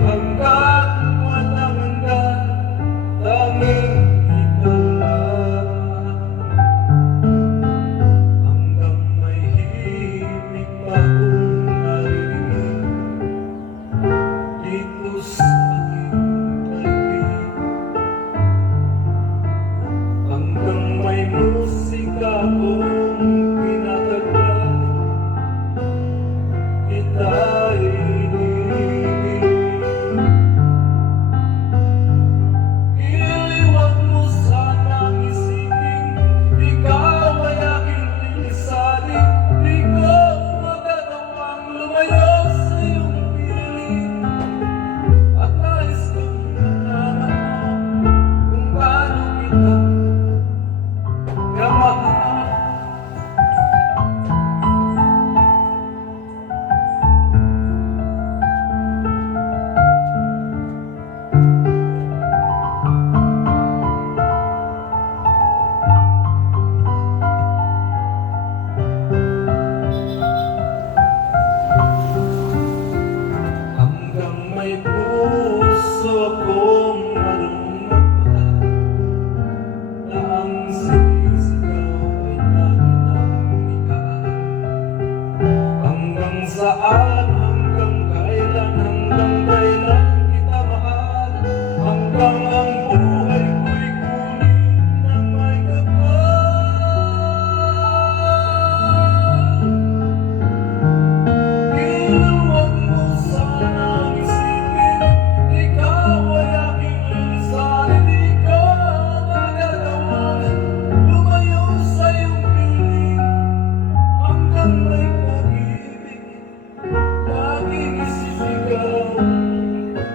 hanggang walang hanggan, tanging ikaw lang. Hanggang may himig pa kong naririnig dito sa aking daigdig, hanggang may musika kong pinataglan, kita'y iniibig. Iliwag mo sanang isipin, ikaw ay aking lilisanin. Di ko magagawang lumayo sa iyong piling, at nais kong malaman mo kung paano kita kamahal. Hanggang may puso akong marunong magmahal, na ang sinisigaw ay lagi ng ikaw. Hanggang saan, hanggang kailan kita mahal, hanggang ang buhay ko'y kunin ng may kapal. Iluwag mo sanang isipin, ikaw ay aking lilisanin. Di ko magagawang lumayo sa iyong piling, hanggang may pag-ibig laging isisigaw,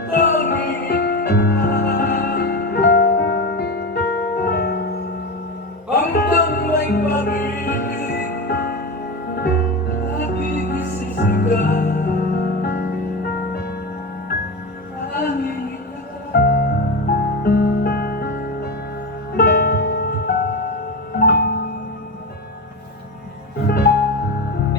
tanging ikaw. Hanggang may pag-ibig laging isisigaw, tanging